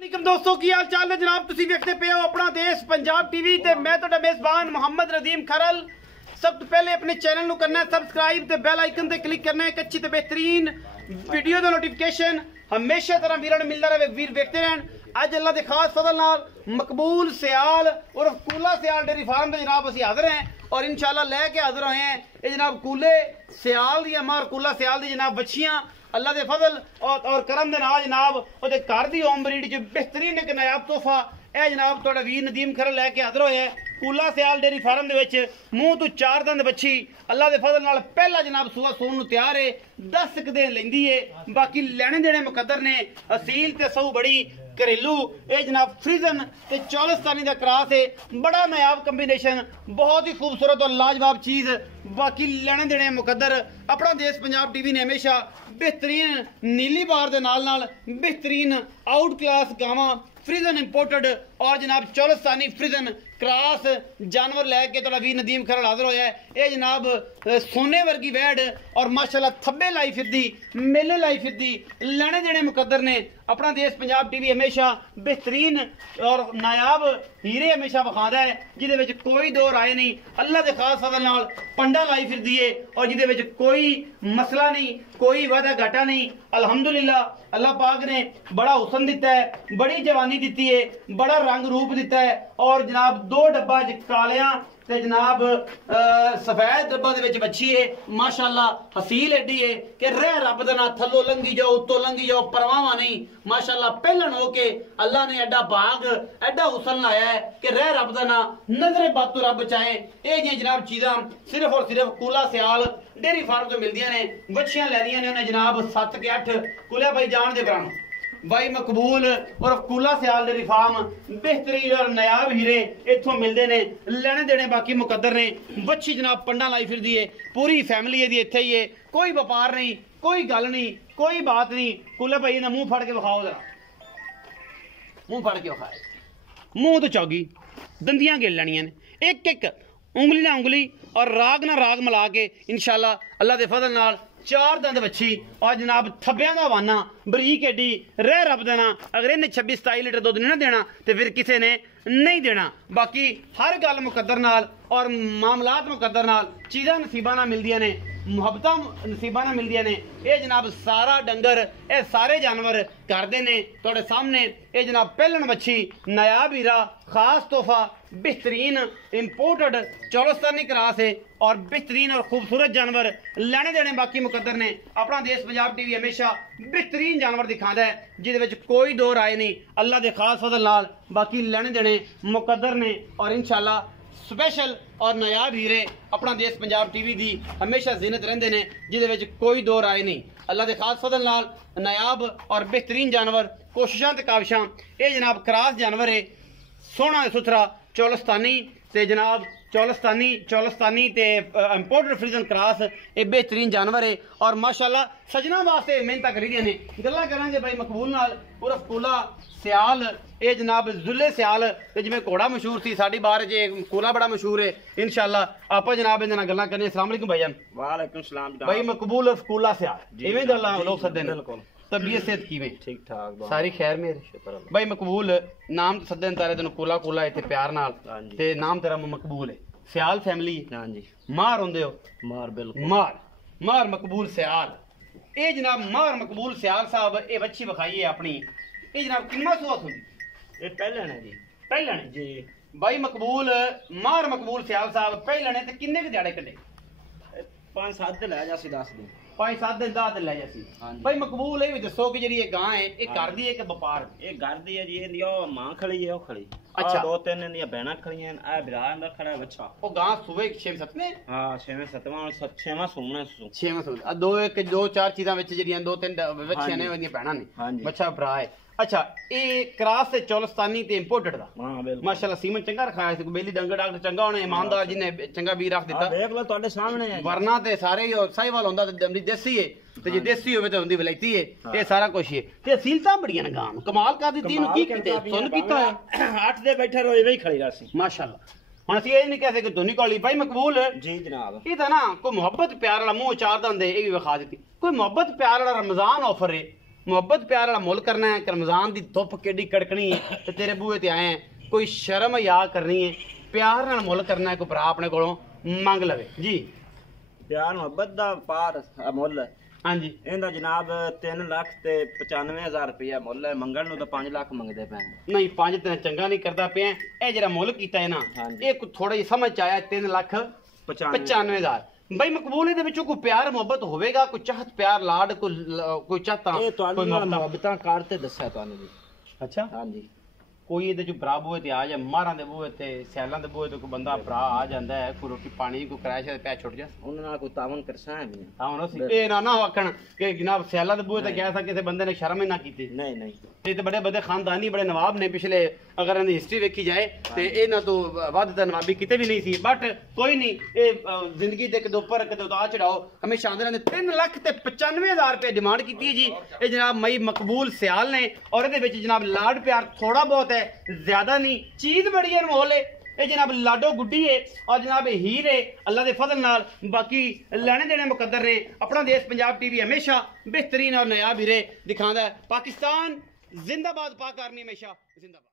दोस्तों की हाल चाल है जनाब तुसी देखते पे हो अपना देश पंजाब टीवी ते मैं ਤੁਹਾਡਾ मेजबान मोहम्मद रदीम खरल। सब तो पहले अपने चैनल ਨੂੰ करना है सब्सक्राइब ते बेल आइकन ते क्लिक करना है। एक अच्छी ते बेहतरीन वीडियो का नोटिफिकेशन हमेशा तरह वीरां मिलता रहे। वीर देखते रहन। अज अल्लाह के खास फजल नाल मकबूल सियाल और कूला सियाल डेयरी फार्म के जनाब असीं हाजिर हैं और इंशाल्लाह लैके हाजिर होए हैं। ये जनाब कूले सियाल दी अमा और कूला सियाल दी जनाब बच्चियां अल्लाह के फजल और करम दे नाल जनाब ओदे घर दी होम ब्रीड च बेहतरीन एक नायाब तोहफा ए जनाब तुहाडा वीर नदीम खरल लैके हाजिर होया है। कूला सियाल डेयरी फार्म दे विच मूंह तो 4 दंद बच्ची अल्लाह के फजल नाल पहला जनाब सूआ सून नूं तैयार है। 10 दिन लैंदी है। बाकी लैने देने मुकद्दर ने असील ते सऊ बड़ी घरेलू ये जनाब फ्रीजन ते चौलस्तानी का क्रॉस है। बड़ा नायाब कंबीनेशन बहुत ही खूबसूरत और लाजवाब चीज। बाकी लेने देने मुकद्दर अपना देश पंजाब टीवी ने हमेशा बेहतरीन नीली बार दे नाल बेहतरीन आउट क्लास गावां फ्रीजन इंपोर्टेड और जनाब चौलस्तानी फ्रीजन क्रॉस जानवर लैके थोड़ा वीर नदीम खरल हाजिर होया है। ये जनाब सोने वर्गी वैड और माशाल्लाह थब्बे लाई फिरदी मेले लाई फिरदी लेने देने मुकद्दर ने अपना देश पंजाब टीवी हमेशा बेहतरीन और नायाब हीरे हमेशा विखादा है जिहदे विच कोई दो राय नहीं। अल्लाह के खास फजल नाल पंडा लाई फिरदी है और जिहदे विच कोई मसला नहीं कोई वादा घाटा नहीं। अल्हम्दुलिल्लाह अल्लाह पाक ने बड़ा हुसन दिता है बड़ी जवानी दी है बड़ा रंग रूप दिता है और जनाब 2 डब्बा कालियां ते जनाब सफेद डब्बा दे विच बच्ची है माशाल्लाह हसील एडी है कि रह रब दा ना थल्लो लंघी जाओ उत्तो लंघी जाओ परवाह नहीं। माशाल्लाह पहलन होके अल्लाह ने एडा बाग एडा हुसन लाया है कि रह रब दा ना नजरे बातों रब चाहे। ये जी जनाब चीज़ां सिर्फ और सिर्फ कूला सियाल डेयरी फार्म तो मिलदियां ने। बच्चियां लैदियां ने उन्हें जनाब 7 के 8 कुलिया भाई जान दे बराम भाई मकबूल और कूला सियाल डेयरी फार्म बेहतरीन और नायाब हीरे इत्थों मिलते ने लेने देने बाकी मुकद्दर ने। बच्ची जनाब पंडा लाई फिरदी है पूरी फैमिली दी इत्थे ही है। कोई व्यापार नहीं कोई गल नहीं कोई बात नहीं। कूला भाई ने मुंह फड़ के विखाओ जरा मुंह फड़ के विखाए मुंह तो चौगी दंदियां गिल लैनियां ने एक एक उंगली ना उंगली और राग ना राग मिला के इंशाल्लाह अल्लाह के फजल नाल 4 दंद बच्ची और जनाब थब्बियां दा वाना बरीक एडी रह रब देना। अगर इन्हें 26-27 लीटर दुध नहीं देना तो फिर किसी ने नहीं देना। बाकी हर गल मुकद्दर नाल और मामलात मुकद्दर नाल चीज़ां नसीबा ना मिलदियां ने मुहब्बतां नसीबा ना मिलदियां ने। ये जनाब सारा डंगर ये सारे जानवर करदे ने तुहाडे सामने। ये जनाब पहलन बच्ची नायाब हीरा खास तोहफा बेहतरीन इंपोर्टेड चौलस्तानी क्रॉस है और बेहतरीन और खूबसूरत जानवर लेने देने बाकी मुकद्दर ने। अपना देश पंजाब टीवी हमेशा बेहतरीन जानवर दिखाता है जिहदे विच कोई दो राय नहीं। अल्लाह के खास फजल नाल बाकी लेने देने मुकद्दर ने और इंशाल्लाह स्पेशल और नायाब हीरे अपना देश पंजाब टीवी दी हमेशा जिनत रहंदे ने जिहदे विच कोई दो राय नहीं। अल्लाह के खास फजल नाल नायाब और बेहतरीन जानवर कोशिशां ते काविशां ये जनाब क्रॉस जानवर है सोहना सुथरा चौलस्तानी ते जनाब चौलस्तानी ते इंपोर्टेड फ्रीजन क्रॉस ये बेहतरीन जानवर है और माशाल्लाह सजना वास्ते मेहनत करी ने। गल्लां करांगे भाई मकबूल नाल उर्फ कूला सियाल ये जनाब जुल्ले सियाल जिवें घोड़ा मशहूर सी साडी बार च कूला बड़ा मशहूर है। इंशाल्लाह आप जनाब इहदे नाल गल्लां करने। अस्सलाम वालेकुम भाईजान। वालेकुम सलाम भाई मकबूल उर्फ कूला सियाल इवें गल्लां लोग सदे ने बिल्कुल तबीयत सेहत किवें ठीक ठाक सारी खैर मेरे शुक्र अल्लाह। भाई मकबूल नाम सदन तारे तेन कूला कूला इतने प्यार नाल ते नाम तेरा मकबूल है सियाल फैमिली हां जी मार होंदे हो मार बिल्कुल मार मकबूल सियाल ये जनाब मार मकबूल सियाल साहब ये बच्ची विखाई है अपनी। ये जनाब किन्ना सुआ सुनी ये पहले ने जी पहले जी भाई मकबूल मार मकबूल सियाल साहब पहले ने ते किन्ने के दिहाड़े कड्डे 5-7 ले जा सी 10 दिन 5-7 दिन 10 दिन ले जासी। भाई मकबूल ये भी दसो कि जी ये गां है ये कर दी है कि व्यापार ये घर दी है जी ये मां खड़ी है ओ खड़ी अच्छा 2-3 दिन दी बहना खड़ी हैं आ बिरा अंदर खड़ा है बच्चा ओ गां सुबह 6-7 हां 6वां 7वां सोमना 6वां सोमना दो एक दो चार चीज़ां विच जेहड़ियां 2-3 बच्चियां ने ओदियां भैणां ने बच्चा भरा है। अच्छा ये क्रॉस से चौलस्तानी ते इंपोर्टेड दा हां बिल्कुल माशाल्लाह सीमन चंगा रखाया सी बेली डंगर डॉक्टर चंगा होने ईमानदार जिन्हें चंगा बीर रख दिता देख लो ਤੁਹਾਡੇ सामने है वरना ते सारे ही साहिवाल होंदा ते दमदी देसी है ते जे देसी होवे ते हुंदी वलायती है ये सारा कुछ है ते असीलतां बड़ियां ने गां कमाल कर दी तीन की कीते सुन कीता है 8 दे बैठे रोए वही खड़ी रसी माशाल्लाह। हुण असि ये नहीं कह सकते धोनी कॉली भाई मकबूल जी जनाब ये था ना कोई मोहब्बत प्यार वाला मुंह चार दंदे ये भी विखा दी कोई मोहब्बत प्यार वाला रमजान ऑफर है ਮੁਹੱਬਤ ਪਿਆਰ ਵਾਲਾ ਮੁੱਲ ਕਰਨਾ ਹੈ ਕਿ ਰਮਜ਼ਾਨ ਦੀ ਧੁੱਪ ਕਿੱਡੀ ਕੜਕਣੀ ਹੈ ਤੇ ਤੇਰੇ ਬੂਹੇ ਤੇ ਆਏ ਆ ਕੋਈ ਸ਼ਰਮ ਯਾ ਕਰਨੀ ਹੈ ਪਿਆਰ ਨਾਲ ਮੁੱਲ ਕਰਨਾ ਹੈ ਕੋਈ ਭਰਾ ਆਪਣੇ ਕੋਲੋਂ ਮੰਗ ਲਵੇ ਜੀ ਪਿਆਰ ਮੁਹੱਬਤ ਦਾ ਪਾਰ ਮੁੱਲ ਹਾਂਜੀ ਇਹਦਾ ਜਨਾਬ 3 ਲੱਖ ਤੇ 95,000 ਰੁਪਇਆ ਮੁੱਲ ਹੈ ਮੰਗਣ ਨੂੰ ਤਾਂ 5 ਲੱਖ ਮੰਗਦੇ ਪਏ ਨਹੀਂ 5 ਤੇ ਚੰਗਾ ਨਹੀਂ ਕਰਦਾ ਪਿਆ ਇਹ ਜਿਹੜਾ ਮੁੱਲ ਕੀਤਾ ਹੈ ਨਾ ਹਾਂਜੀ। ਇਹ ਥੋੜਾ ਜਿਹਾ ਸਮਝ ਚ ਆਇਆ 3 ਲੱਖ 95,000 ਬਈ ਮਕਬੂਲ ਇਹਦੇ ਵਿੱਚੋਂ ਕੋਈ ਪਿਆਰ ਮੁਹੱਬਤ ਹੋਵੇਗਾ ਕੋਈ ਚਾਹਤ ਪਿਆਰ ਲਾਡ ਕੋਈ ਚਾਹਤਾ ਇਹ ਤੁਹਾਨੂੰ ਕੋਈ ਨਾਲ ਮੁਹੱਬਤਾਂ। ਮੁਹੱਬਤਾਂ ਕਾਰ ਤੇ ਦੱਸਿਆ ਤੁਹਾਨੂੰ ਜੀ ਅੱਛਾ ਹਾਂਜੀ ਕੋਈ ਇਹਦੇ ਚ ਭਰਾ ਬੂਹੇ ਤੇ ਆ ਜਾ ਮਾਰਾਂ ਦੇ ਬੂਹੇ ਤੇ ਸਿਆਲਾਂ ਦੇ ਬੂਹੇ ਤੇ ਕੋਈ ਬੰਦਾ ਭਰਾ ਆ ਜਾਂਦਾ ਹੈ ਕੋਈ ਰੋਟੀ ਪਾਣੀ ਕੋਈ ਕਰਾਇਸ਼ ਤੇ ਪੈ ਛੁੱਟ ਜਾ ਉਹਨਾਂ ਨਾਲ ਕੋਈ ਤਾਵਨ ਕਰਸਾ ਹੈ ਨਹੀਂ ਤਾਂ ਹੁਣ ਅਸੀਂ ਇਹ ਨਾ ਆਖਣ ਕਿ ਜਨਾਬ ਸਿਆਲਾਂ ਦੇ ਬੂਹੇ ਤੇ ਗਿਆ ਸਾ ਕਿਸੇ ਬੰਦੇ ਨੇ ਸ਼ਰਮ ਹੀ ਨਾ ਕੀਤੀ ਨਹੀਂ ਨਹੀਂ ਇਹ ਤੇ ਬੜੇ ਬੜੇ ਖਾਨਦਾਨੀ ਬੜੇ ਨਵਾਬ ਨੇ ਪਿਛਲੇ ਅਗਰ ਇਹਨਾਂ ਦੀ ਹਿਸਟਰੀ ਵੇਖੀ ਜਾਏ ਤੇ ਇਹਨਾਂ ਤੋਂ ਵੱਧ ਤਾਂ ਨਵਾਬੀ ਕਿਤੇ ਵੀ ਨਹੀਂ ਸੀ ਬਟ ਕੋਈ ਨਹੀਂ ਇਹ ਜ਼ਿੰਦਗੀ ਦੇ ਕਿਤੇ ਉੱਪਰ ਕਿਤੇ ਉਤਾਰ ਚੜਾਓ ਹਮੇਸ਼ਾ ਆਂਦੇ ਰਹਿੰਦੇ 3 ਲੱਖ ਤੇ 95,000 ਰੁਪਏ ਡਿਮਾਂਡ ਕੀਤੀ ਹੈ ਜੀ ਇਹ ਜਨਾਬ ਮਈ ਮਕਬੂਲ ਸਿਆਲ ਨੇ ਔਰ ਇਹਦੇ ਵਿੱਚ ਜਨਾਬ ਲਾਡ ਪਿਆਰ ਥੋੜਾ ਬਹੁਤ ਹੈ ਜ਼ਿਆਦਾ ਨਹੀਂ ਚੀਜ਼ ਬੜੀ ਅਨਮੋਲ ਹੈ ਇਹ ਜਨਾਬ ਲਾਡੋ ਗੁੱਡੀ ਹੈ ਔਰ ਜਨਾਬ ਇਹ ਹੀਰ ਹੈ ਅੱਲਾ ਦੇ ਫਜ਼ਲ ਨਾਲ ਬਾਕੀ ਲੈਣੇ ਦੇਣੇ ਮੁਕੱਦਰ ਨੇ ਆਪਣਾ ਦੇਸ਼ ਪੰਜਾਬ ਟੀਵੀ ਹਮੇਸ਼ਾ ਬਿਹਤਰੀਨ ਔਰ ਨਾਯਾਬ ਹੀਰੇ ਦਿਖਾਉਂਦਾ ਹੈ ਪਾਕਿਸਤਾਨ ਜ਼ਿੰਦਾਬਾਦ ਪਾਕ ਆਰਮੀ ਹਮੇਸ਼ਾ ਜ਼ਿੰਦਾਬਾਦ